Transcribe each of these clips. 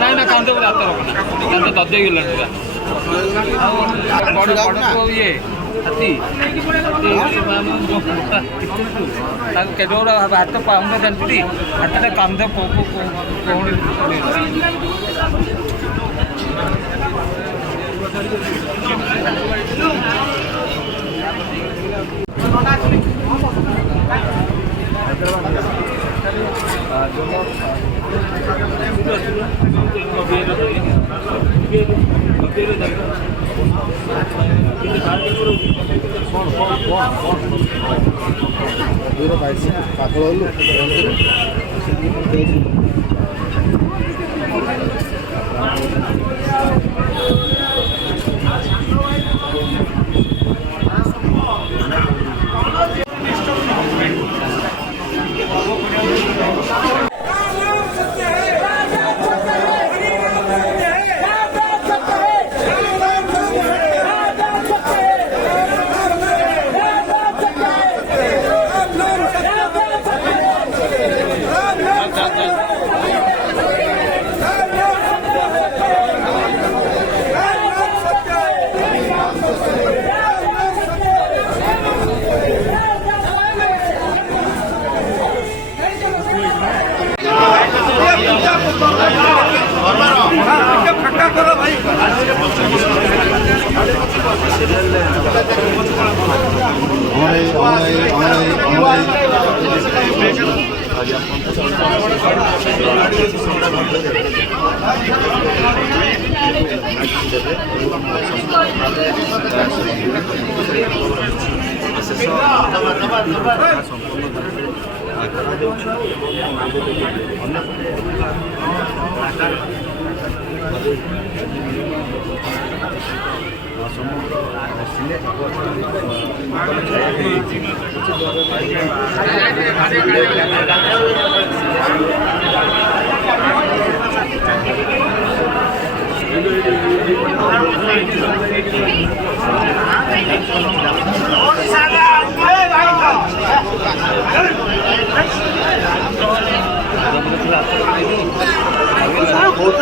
ନାଇଁ ନା କାନ୍ଦ ବୋଲେ ହାତ ରଖ ନା କାନ୍ଦ ଦଦେଇ ଗଲାଣି ପୁରା ବଡ଼ ବଡ଼ ଇଏ ହାତୀ ତାକୁ କେତେ ବଡ଼ ହାତ ପାଉନ ଜାଣିଛୁ ହାତଟା କାନ୍ଦ କହୁଣି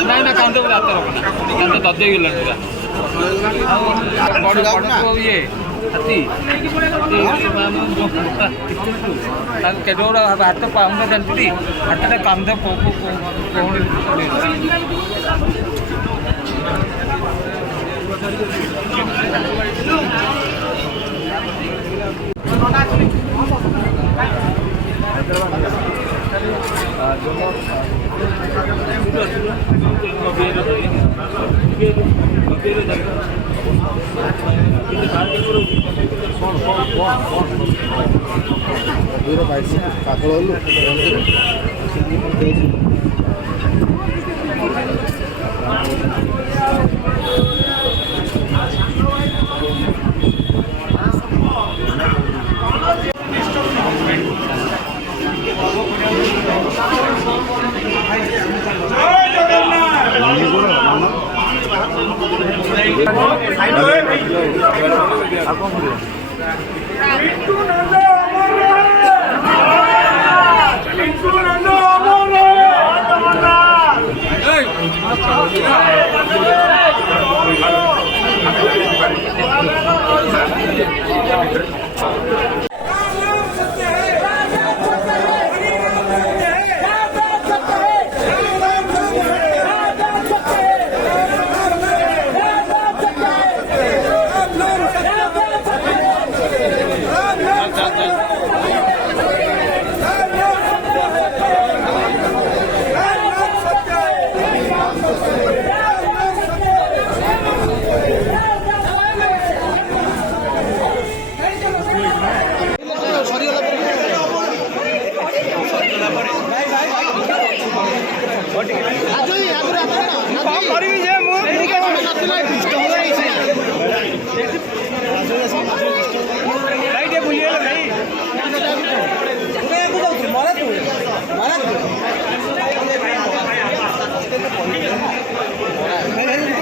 ନାଇଁ ନା କାନ୍ଦ ବୋଲେ ହାତ ରଖ ନା କାନ୍ଦ ଦଦେଇ ଗଲାଣି ପୁରା ବଡ଼ ବଡ଼ ଇଏ ହାତୀ ତାକୁ କେତେ ବଡ଼ ହାତ ପାଉନ ଜାଣିଛୁ ହାତଟା କାନ୍ଦ କହୁଣି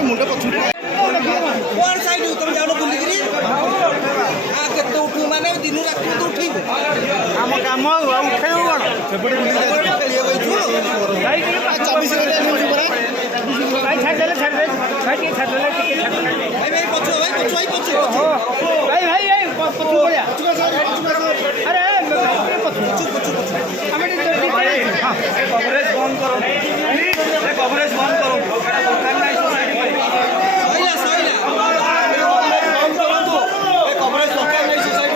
ମୁଣ୍ଡ ପଛକୁ କଣ ସାଇଡ୍ ତମେ ଯାଉନ ବୁଲିକିରି କେତେ ଉଠିବୁ ମାନେ ଦିନ ରାତି ତ ଉଠେଇବୁ ଆମ କାମ ଆଉ ଉଠେଇବୁ କଣ ସେପଟେ ଚବିଶ ଘଣ୍ଟା ଭାଇ ଛାଡ଼ିଦେଲେ ଛାଡ଼ିଦେଲେ ଭାଇ ଟିକେ ଛାଡ଼ିଦେଲେ ଟିକେ ଛାଡ଼ିଦେଲେ ଭାଇ ଭାଇ ପଛ ଭାଇ ପଛ ଭାଇ ପଛ ଭାଇ ଭାଇ ଭାଇ ପଛକୁ ପଳେଆ ଆରେ ଆମେ କଭରେଜ ବନ୍ଦ କର କଭରେଜ ବନ୍ଦ କର ଦରକାର ନାହିଁ ସୋସାଇଟି ପାଇଁ ସଇଲା ସଇଲା ବନ୍ଦ କରନ୍ତୁ ଏ କଭରେଜ ଦରକାର ନାହିଁ ସୋସାଇଟି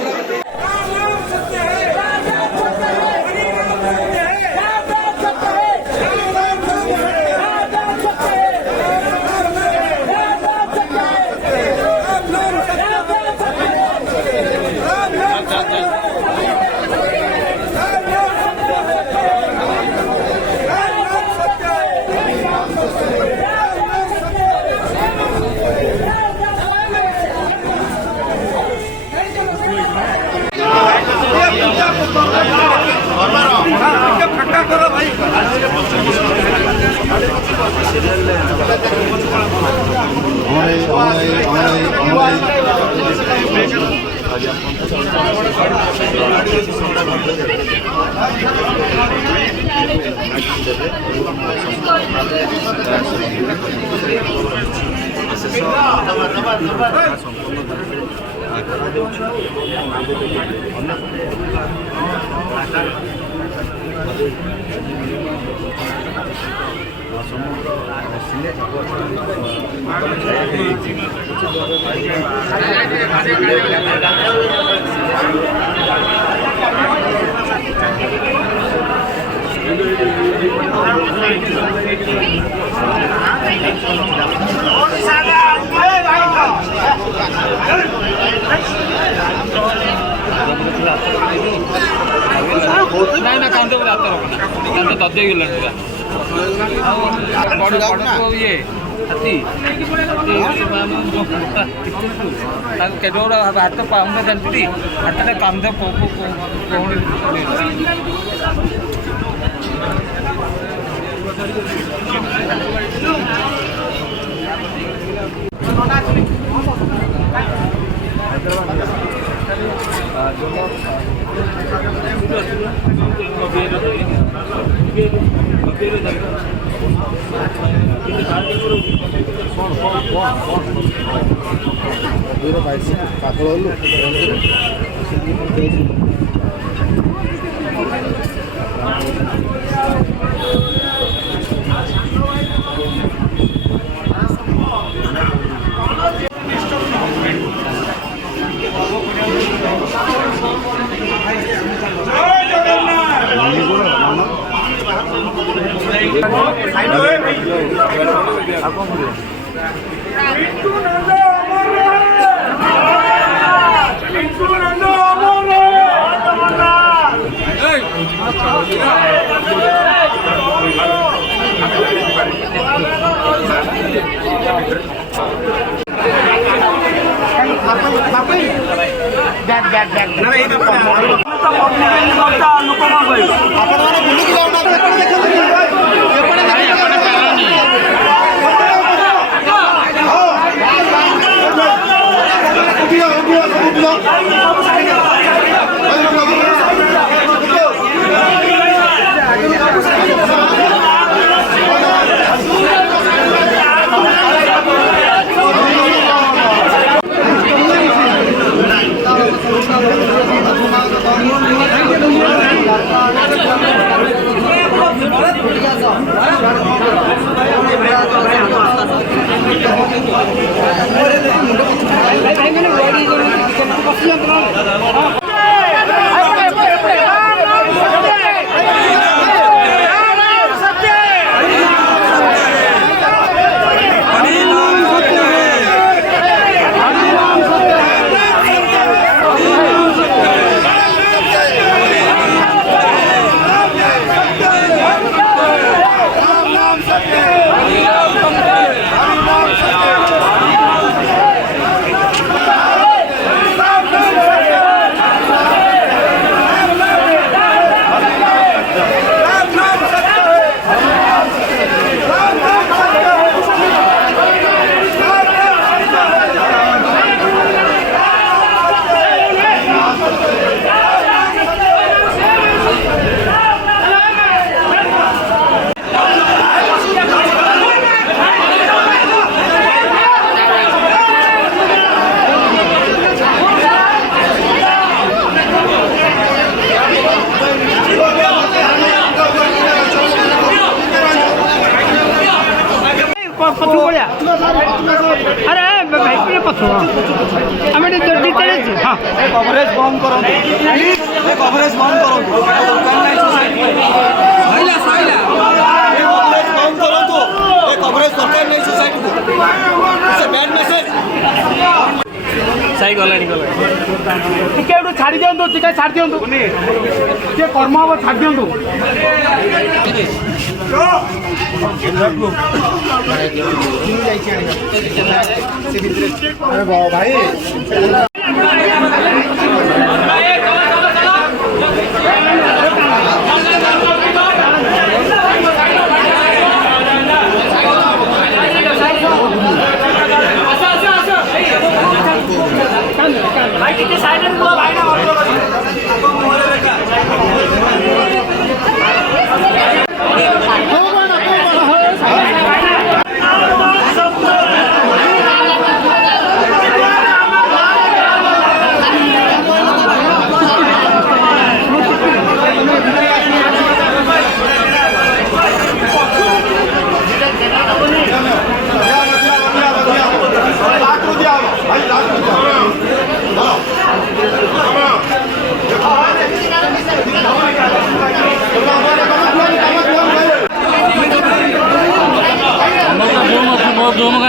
ନାଇଁ ନା କାନ୍ଦ ପୁରା ହାତ ରଖନା କାନ୍ଦ ଦଦେଇଗଲାଣି ପୁରା ଆଉ ବଡ଼ ବଡ଼ ଇଏ ହାତୀ ତାକୁ କେତେ ବଡ଼ ହାତ ପାଉନ ଚାଲିଛି ହାତଟା କାନ୍ଦ ପାଖଳ ହେଲୁ ପଛକୁ ପଳେଆ ଆରେ ଭାଇ ପିଲେ ପଛକୁ ଆମେ ଟିକେ ଡିଟେଲ ହଁ କଭରେଜ ବନ୍ଦ କରନ୍ତୁ ପ୍ଲିଜ କଭରେଜ ବନ୍ଦ କରନ୍ତୁ ଦରକାର ନାହିଁ ସୋସାଇଟି ସଇଲା ସଇଲା କଭରେଜ ବନ୍ଦ କରନ୍ତୁ କଭରେଜ ଦରକାର ନାହିଁ ସୋସାଇଟି କୁ ଇଟ୍ସ ଏ ବ୍ୟାଡ୍ ମେସେଜ ସାଇ ଗଲାଣି ଟିକେ ଏଠୁ ଛାଡ଼ି ଦିଅନ୍ତୁ ଟିକେ ଛାଡ଼ି ଦିଅନ୍ତୁ ଟିକେ କର୍ମ ହବ ଛାଡ଼ି ଦିଅନ୍ତୁ ଭାଇ दोनों का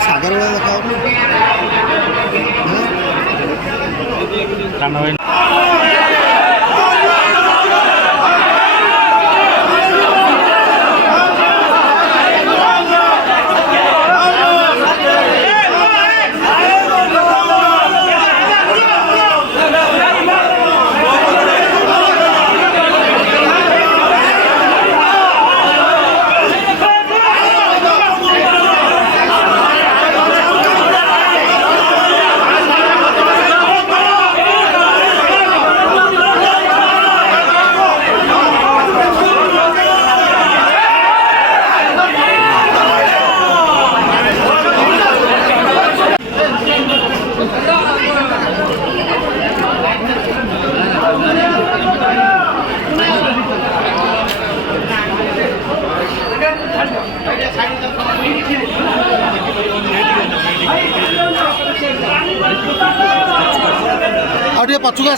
ସାଗର ଦେଖା ଆଉ ଟିକେ ପଛକୁ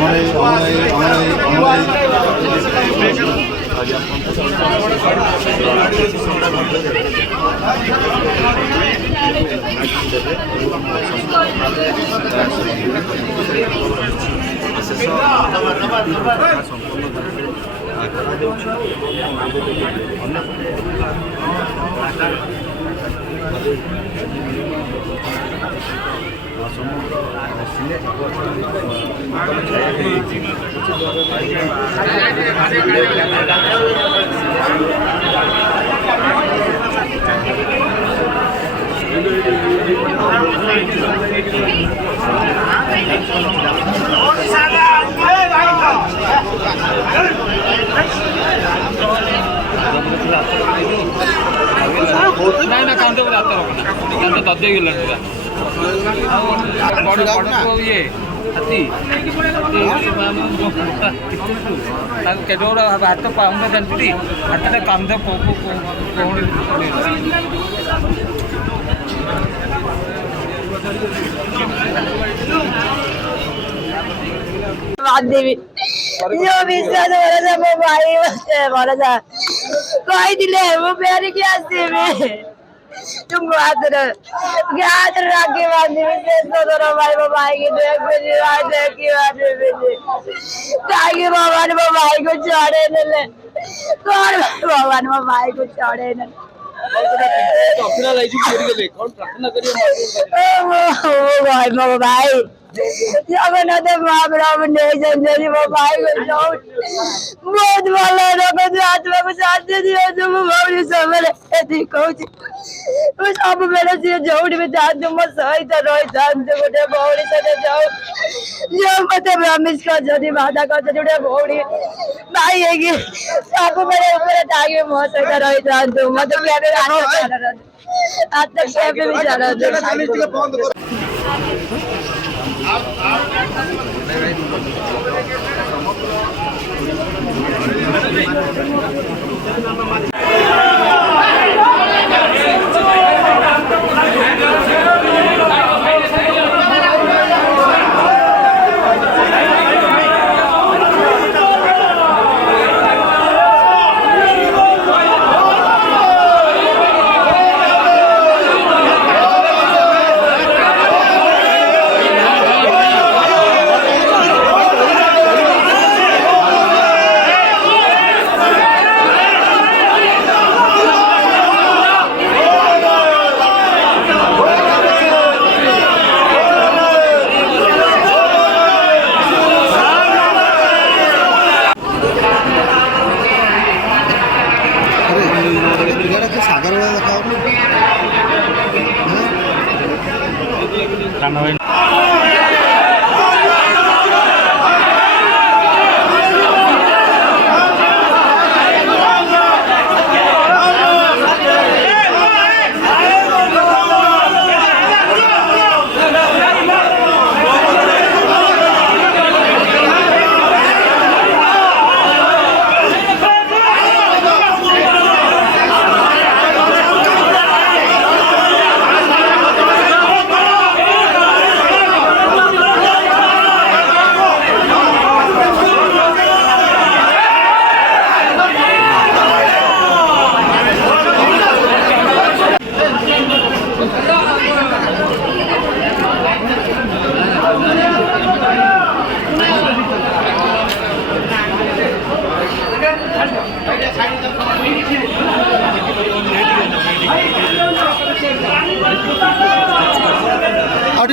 Only ନାଇଁ ନା କାନ୍ଦ ଉପରେ ହାତ ରଖନା କାନ୍ଦ ଦର୍ଜ ହେଇଗଲାଣି ପୁରା ବଡ଼ ଇଏ ହାତୀ ତାକୁ କେତେ ବଡ଼ ହାତ ପାଉନ ଜାଣିଥିଲି ହାତଟା କାନ୍ଦ କହୁଣି देवी जो विश्वास हो रहा था वो भाई बोला था कोई दिले वो प्यारी क्या से में तुम बात राखी बांधी विशेष तो दोनों भाई वो भाई की देख मुझे आज की बात मुझे ताकि भगवान वो भाई को छोड़े न ले कौन भगवान वो भाई को छोड़े न भाई वो भाई जगन्नाथ महाप्रभु ने संजय वो भाई को बहुत भलो लोग आत्मा को शांति दियो तुम भौरी समरे एति कहूची वो सब मेरे से जोड़ में जा तुम सहित रोई शांत गोटे भौरी से जाओ जो मते ब्राह्मण का जदी माता का जुड़े भौरी भाई है कि सब मेरे ऊपर ताकि मो सहित रोई शांत मते मेरे आत्मा से भी विचार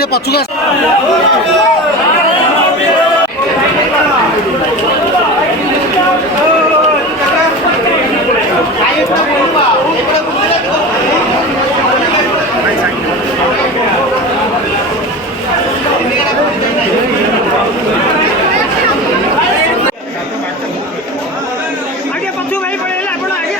पछुआ आगे पछू भाई पड़ेगा आपण आगे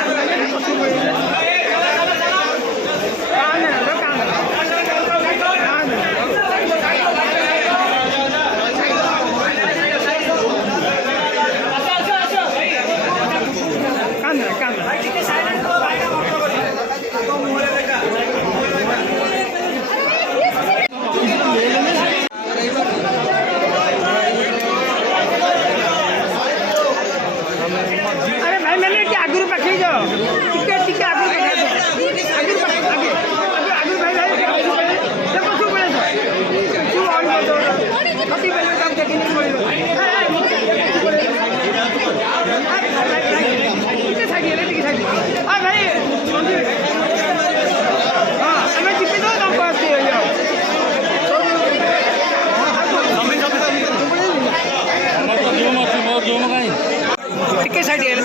ହେଇଯାଅ ଟିକେ ଟିକେ ଆଗରୁ ଆଗରୁ ଭାଇ ଭାଇ ଦେଖ ସବୁ ପଳେଇ ସବୁ ଅନ୍ ଅତି ବେଲେ କାମ ଦେଖିନି ପଡ଼ିବ ଟିକେ ଛାଡ଼ିଲେ ଟିକେ ଛାଡ଼ିଲେ ଆ ଭାଇ ହଁ ଆମେ ଯିବି ତ ତମ ପାଖରେ ହେଇଯାଅ ଟିକେ ଛାଡ଼ି ହେଲେ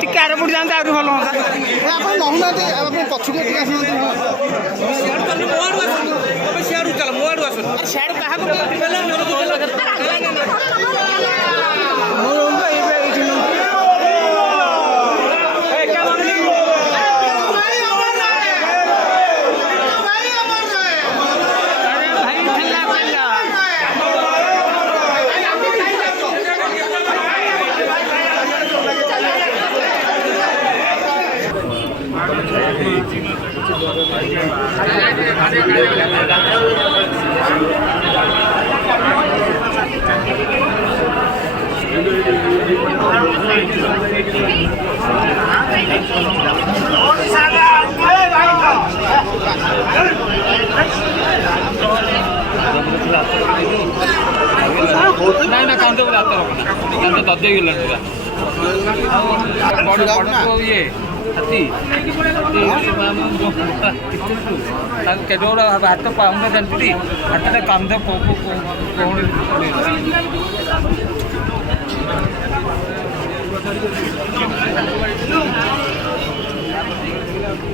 ଟିକେ ଆରପଟ ଯାଆନ୍ତେ ଆହୁରି ଭଲ ହୁଅନ୍ତା ଆପଣ ନହୁନାହାନ୍ତି ଆପଣ ପଛକୁ ଟିକେ ସିଆଡ଼ୁ ଚାଲ ମୋ ଆଡ଼ୁ ଆସୁନ ସିଆଡ଼ୁ କାହାକୁ ନାଇଁ ନା କାନ୍ଦ ପୁରା ହାତ ରଖନା କାନ୍ଦ ଦଦେଇ ଗଲାଣି ପୁରା ବଡ଼ ଇଏ ହାତୀ ତାକୁ କେତେ ବଡ଼ ହାତ ପାଉନା ଜାଣିଥିଲି ହାତଟା କାନ୍ଦ କହୁଣି